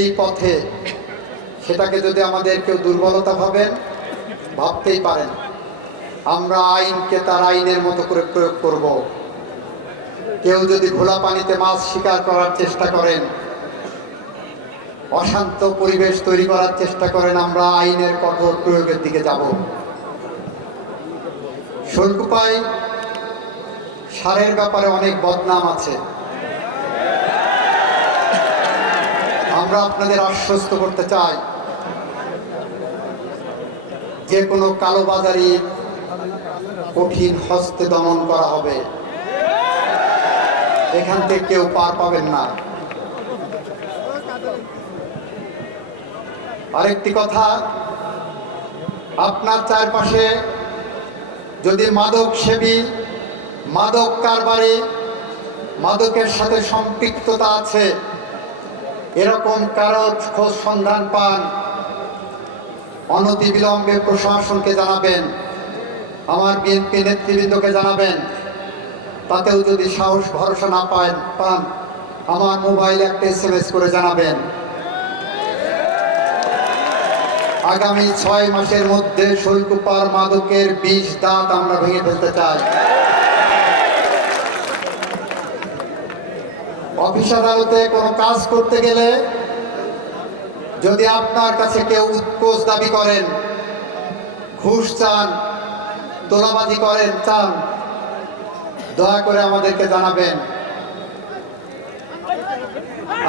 এই পথে সেটাকে যদি আমাদের কেউ দুর্বলতা ভাবেন, ভাবতেই পারেন। আমরা আইনকে তার আইনের মতো করে প্রয়োগ করব। কেউ যদি ঘোলা পানিতে মাছ শিকার করার চেষ্টা করেন, অশান্ত পরিবেশ তৈরি করার চেষ্টা করেন, আমরা আইনের কঠোর প্রয়োগের দিকে যাব। শোলকুপায় সারের ব্যাপারে অনেক বদনাম আছে। আমরা আপনাদের আশ্বস্ত করতে চাই, যে কোনো কালোবাজারি কঠিন হস্তে দমন করা হবে। এখান থেকে কেউ পার পাবেন না। আরেকটি কথা, আপনার চারপাশে যদি মাদক সেবী, মাদক কারবারি, মাদকের সাথে সম্পৃক্ততা আছে এরকম কারো খোঁজ সন্ধান পান, অনতিবিলম্বে প্রশাসনকে জানাবেন, আমার বিএনপি নেতৃবৃন্দকে জানাবেন। তাতেও যদি সাহস ভরসা না পান, আমার মোবাইলে একটা SMS করে জানাবেন। আগামী 6 মাসের মধ্যে শোলকুপার মাদকের 20 দাঁত আমরা ভেঙে ফেলতে চাই। অফিস আদালতে কোনো কাজ করতে গেলে যদি আপনার কাছে কেউ উৎকোচ দাবি করেন, ঘুষ চান, তোলাবাজি চান, দয়া করে আমাদেরকে জানাবেন।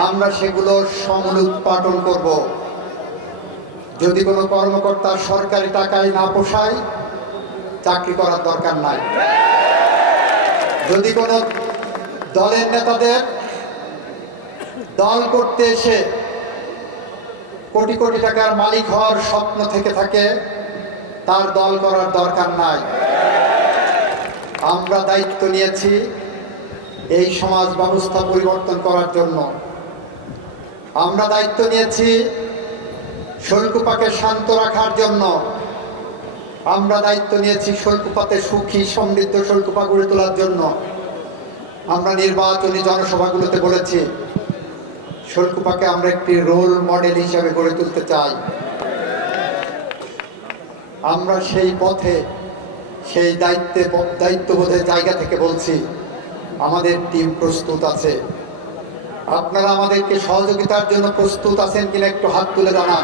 আমরা সেগুলো সমূল উৎপাটন করব। যদি কোনো কর্মকর্তা সরকারি টাকায় না পোষায়, চাকরি করার দরকার নাই। যদি কোনো দলের নেতাদের দল করতে এসে কোটি কোটি টাকার মালিক হওয়ার স্বপ্ন থেকে থাকে, তার দল করার দরকার নাই। আমরা দায়িত্ব নিয়েছি এই সমাজ ব্যবস্থা পরিবর্তন করার জন্য। আমরা দায়িত্ব নিয়েছি শোলকুপাকে শান্ত রাখার জন্য। আমরা দায়িত্ব নিয়েছি শোলকুপাতে সুখী সমৃদ্ধ শোলকুপা গড়ে তোলার জন্য। আমরা নির্বাচনী জনসভাগুলোতে বলেছি, শোলকুপাকে আমরা একটি রোল মডেল হিসাবে গড়ে তুলতে চাই। আমরা সেই পথে, সেই দায়িত্ববোধের জায়গা থেকে বলছি, আমাদের টিম প্রস্তুত আছে। আপনারা আমাদেরকে সহযোগিতার জন্য প্রস্তুত আছেন কিনা একটু হাত তুলে জানান।